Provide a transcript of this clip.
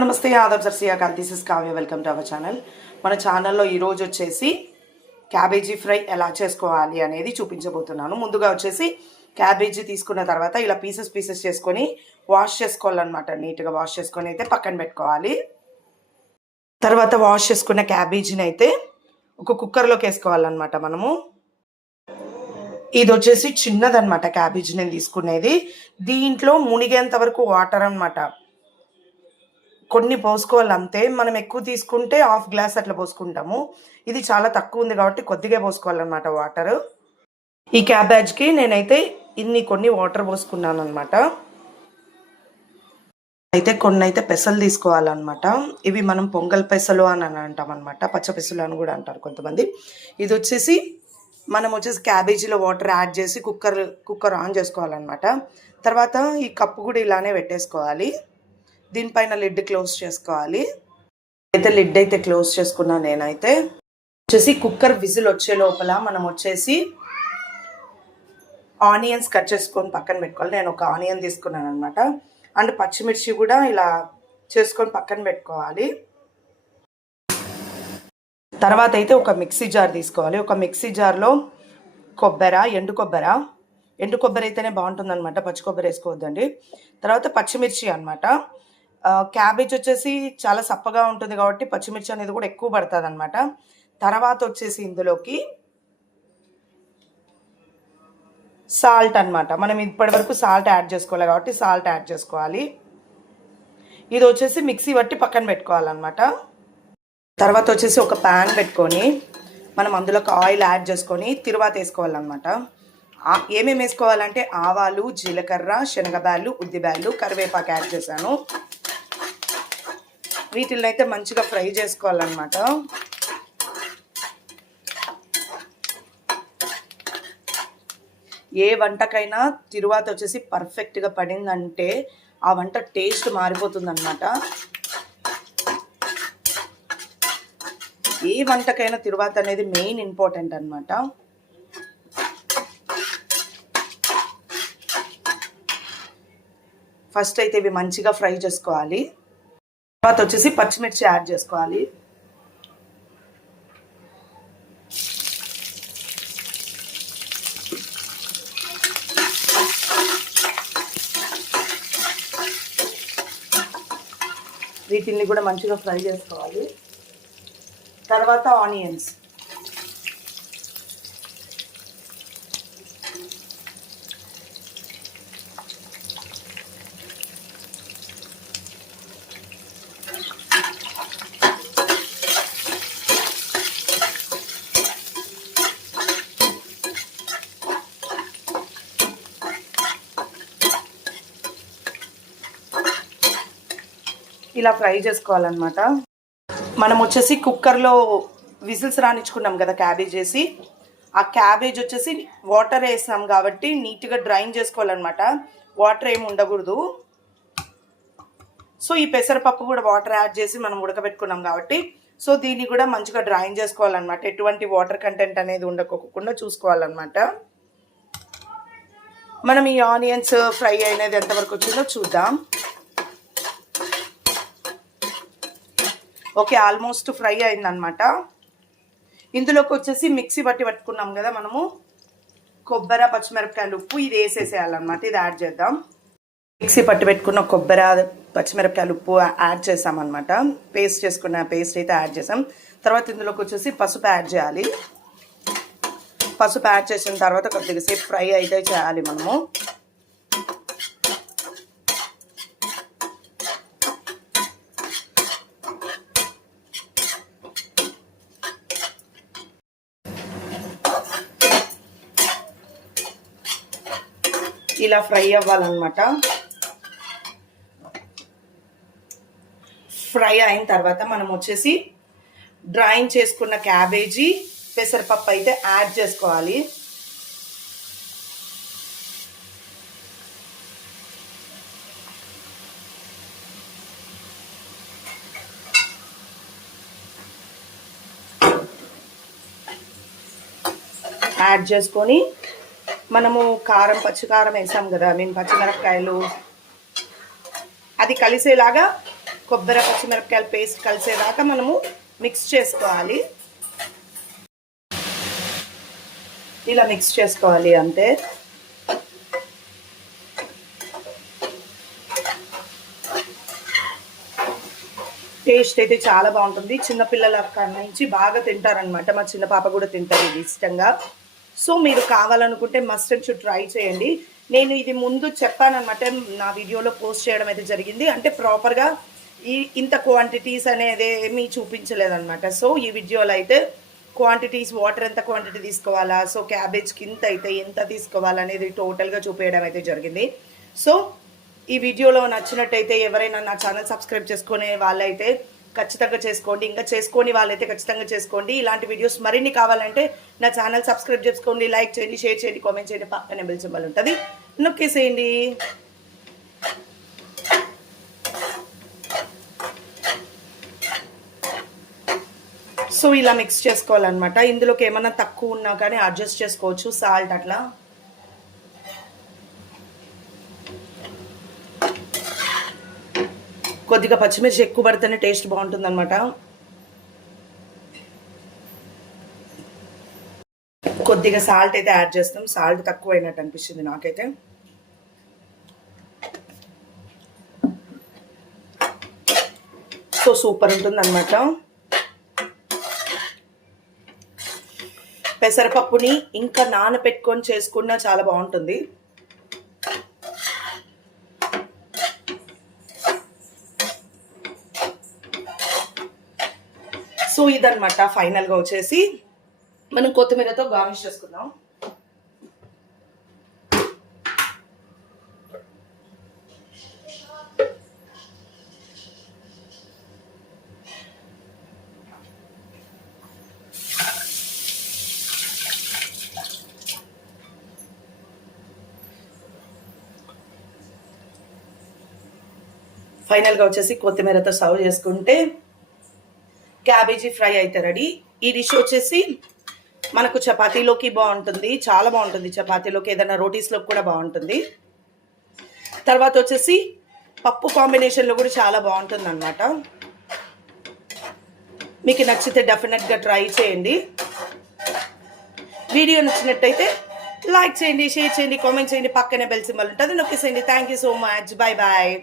నమస్తే ఆదాబ్ sir Srikanth this is Kavya welcome to our channel. మన ఛానల్లో ఈరోజు వచ్చేసి క్యాబేజీ ఫ్రై ఎలా చేసుకోవాలి అనేది చూపించబోతున్నాను. ముందుగా వచ్చేసి క్యాబేజీ తీసుకున్న తర్వాత ఇలా పీసెస్ చేసుకొని వాష్ చేసుకోవాలన్నమాట. నీట్గా వాష్ చేసుకొని అయితే పక్కన పెట్టుకోవాలి. తర్వాత వాష్ చేసుకున్న క్యాబేజీని అయితే ఒక కుక్కర్లోకి వేసుకోవాలన్నమాట. మనము ఇది వచ్చేసి చిన్నదన్నమాట క్యాబేజీ నేను తీసుకునేది. దీంట్లో మునిగేంత వరకు వాటర్ అనమాట, కొన్ని పోసుకోవాలి అంతే. మనం ఎక్కువ తీసుకుంటే హాఫ్ గ్లాస్ అట్లా పోసుకుంటాము. ఇది చాలా తక్కువ ఉంది కాబట్టి కొద్దిగా పోసుకోవాలన్నమాట వాటర్. ఈ క్యాబేజ్కి నేనైతే కొన్ని వాటర్ పోసుకున్నాను అనమాట. అయితే కొన్ని అయితే పెసలు తీసుకోవాలన్నమాట. ఇవి మనం పొంగల్ పెసలు అని అంటాం అనమాట, పచ్చ పెసలు అని కూడా అంటారు కొంతమంది. ఇది వచ్చేసి మనం క్యాబేజీలో వాటర్ యాడ్ చేసి కుక్కర్ ఆన్ చేసుకోవాలన్నమాట. తర్వాత ఈ కప్పు కూడా ఇలానే పెట్టేసుకోవాలి. దీనిపైన లిడ్ క్లోజ్ చేసుకోవాలి. అయితే లిడ్ అయితే క్లోజ్ చేసుకున్నాను. నేనైతే కుక్కర్ విజిల్ వచ్చే లోపల మనం ఆనియన్స్ కట్ చేసుకొని పక్కన పెట్టుకోవాలి. నేను ఒక ఆనియన్ తీసుకున్నాను అనమాట. అండ్ పచ్చిమిర్చి కూడా ఇలా చేసుకొని పక్కన పెట్టుకోవాలి. తర్వాత అయితే ఒక మిక్సీ జార్ తీసుకోవాలి. ఒక మిక్సీ జార్లో ఎండు కొబ్బరి అయితేనే బాగుంటుంది అనమాట, పచ్చి కొబ్బరి వేసుకోవద్దండి. తర్వాత పచ్చిమిర్చి అనమాట. క్యాబేజ్ వచ్చేసి చాలా సప్పగా ఉంటుంది కాబట్టి పచ్చిమిర్చి అనేది కూడా ఎక్కువ పడుతుంది అనమాట. తర్వాత ఇందులోకి సాల్ట్ అనమాట. మనం ఇప్పటి వరకు సాల్ట్ యాడ్ చేసుకోవాలి కాబట్టి సాల్ట్ యాడ్ చేసుకోవాలి. ఇది మిక్సీ పట్టి పక్కన పెట్టుకోవాలన్నమాట. తర్వాత ఒక ప్యాన్ పెట్టుకొని మనం అందులోకి ఆయిల్ యాడ్ చేసుకొని తిరువాత వేసుకోవాలన్నమాట. ఏమేమి వేసుకోవాలంటే ఆవాలు, జీలకర్ర, శనగబ్యాళ్ళు, ఉద్దిబ్యాళ్ళు, కరివేపాకు యాడ్ చేశాను. వీటిని అయితే మంచిగా ఫ్రై చేసుకోవాలన్నమాట. ఏ వంటకైనా తిరువాత పర్ఫెక్ట్గా పడిందంటే ఆ వంట టేస్ట్ మారిపోతుందన్నమాట. ఏ వంటకైనా తిరువాత అనేది మెయిన్ ఇంపార్టెంట్ అనమాట. ఫస్ట్ అయితే ఇవి మంచిగా ఫ్రై చేసుకోవాలి. తర్వాత పచ్చిమిర్చి యాడ్ చేసుకోవాలి. వీటిని కూడా మంచిగా ఫ్రై చేసుకోవాలి. తర్వాత ఆనియన్స్, ఇలా ఫ్రై చేసుకోవాలన్నమాట. మనం కుక్కర్లో విజిల్స్ రానిచ్చుకున్నాం కదా క్యాబేజ్ వేసి. ఆ క్యాబేజ్ వాటర్ వేసినాం కాబట్టి నీట్గా డ్రైన్ చేసుకోవాలన్నమాట. వాటర్ ఏమి ఉండకూడదు. సో ఈ పెసరపప్పు కూడా వాటర్ యాడ్ చేసి మనం ఉడకబెట్టుకున్నాం కాబట్టి దీన్ని కూడా మంచిగా డ్రైన్ చేసుకోవాలన్నమాట. ఎటువంటి వాటర్ కంటెంట్ అనేది ఉండకోకుండా చూసుకోవాలన్నమాట. మనం ఈ ఆనియన్స్ ఫ్రై అయినది ఎంతవరకు వచ్చిందో చూద్దాం. ఓకే, ఆల్మోస్ట్ ఫ్రై అయిందనమాట. ఇందులోకి మిక్సీ పట్టుకున్నాం కదా మనము, కొబ్బరి, పచ్చిమిరపకాయలు, ఉప్పు, ఇది వేసేసేయాలన్నమాట. ఇది యాడ్ చేద్దాం. మిక్సీ పెట్టుకున్న కొబ్బరి, పచ్చిమిరపకాయలు, ఉప్పు యాడ్ చేసామన్నమాట. పేస్ట్ చేసుకున్న పేస్ట్ అయితే యాడ్ చేసాం. తర్వాత ఇందులోకి పసుపు యాడ్ చేయాలి. పసుపు యాడ్ చేసిన తర్వాత కొద్దిగా సేపు ఫ్రై అయితే చేయాలి మనము. ఇలా ఫ్రై అవ్వాలన్నమాట. ఫ్రై అయిన తర్వాత మనం డ్రైన్ చేసుకున్న క్యాబేజీ, పెసరపప్పు అయితే యాడ్ చేసుకోవాలి. యాడ్ చేసుకొని మనము కారం, పచ్చికారం వేసాం కదా, పచ్చిమిరపకాయలు, అది కలిసేలాగా కొబ్బరి పచ్చిమిరపకాయల పేస్ట్ కలిసేదాకా మనము మిక్స్ చేసుకోవాలి. ఇలా మిక్స్ చేసుకోవాలి అంతే. టేస్ట్ అయితే చాలా బాగుంటుంది. చిన్నపిల్లల కాడ నుంచి బాగా తింటారనమాట. మా చిన్న పాప కూడా తింటారు ఇది ఇష్టంగా. సో మీరు కావాలనుకుంటే మస్ట్ అండ్ షుడ్ ట్రై చేయండి. నేను ఇది ముందు చెప్పానమాట, నా వీడియోలో పోస్ట్ చేయడం అయితే జరిగింది. అంటే ప్రాపర్గా ఇంత క్వాంటిటీస్ అనేది ఏమీ చూపించలేదన్నమాట. సో ఈ వీడియోలో అయితే క్వాంటిటీస్, వాటర్ ఎంత క్వాంటిటీ తీసుకోవాలా, సో క్యాబేజ్కి ఇంత అయితే ఎంత తీసుకోవాలనేది టోటల్గా చూపించడం అయితే జరిగింది. సో ఈ వీడియోలో నచ్చినట్టయితే ఎవరైనా నా ఛానల్ సబ్స్క్రైబ్ చేసుకునే వాళ్ళైతే ఖచ్చితంగా చేసుకోండి. ఇంకా చేసుకోని వాళ్ళైతే ఖచ్చితంగా చేసుకోండి. ఇలాంటి వీడియోస్ మరిన్ని కావాలంటే నా ఛానల్ సబ్స్క్రైబ్ చేసుకోండి, లైక్ చేయండి, షేర్ చేయండి, కామెంట్ చేయండి, పక్కనే బెల్ సింబల్ ఉంటుంది నొక్కేసేయండి. సో ఇలా మిక్స్ చేసుకోవాలన్నమాట. ఇందులోకి ఏమన్నా తక్కువ ఉన్నా కానీ అడ్జస్ట్ చేసుకోవచ్చు, సాల్ట్ అట్లా. కొద్దిగా పచ్చిమిర్చి ఎక్కువ పడితేనే టేస్ట్ బాగుంటుంది అనమాట. కొద్దిగా సాల్ట్ అయితే యాడ్ చేస్తాం. సాల్ట్ తక్కువ అయినట్టు అనిపిస్తుంది నాకైతే. సో సూపర్ ఉంటుంది అనమాట. పెసరపప్పుని ఇంకా నానబెట్టుకొని చేసుకున్నా చాలా బాగుంటుంది. సో ఇదనమాట ఫైనల్గా వచ్చేసి మనం కొత్తిమీరతో గార్నిష్ చేసుకుందాం. ఫైనల్గా వచ్చేసి కొత్తిమీరతో సర్వ్ చేసుకుంటే క్యాబేజీ ఫ్రై అయితే రెడీ. ఈ డిష్ వచ్చేసి మనకు చపాతీలోకి బాగుంటుంది, చాలా బాగుంటుంది. చపాతీలోకి, ఏదైనా రోటీస్లోకి కూడా బాగుంటుంది. తర్వాత వచ్చేసి పప్పు కాంబినేషన్లో కూడా చాలా బాగుంటుంది అన్నమాట. మీకు నచ్చితే డెఫినెట్గా ట్రై చేయండి. వీడియో నచ్చినట్టయితే లైక్ చేయండి, షేర్ చేయండి, కామెంట్ చేయండి, పక్కనే బెల్ సింబల్ ఉంటుంది నొక్కేసేయండి. Thank you so much. Bye bye.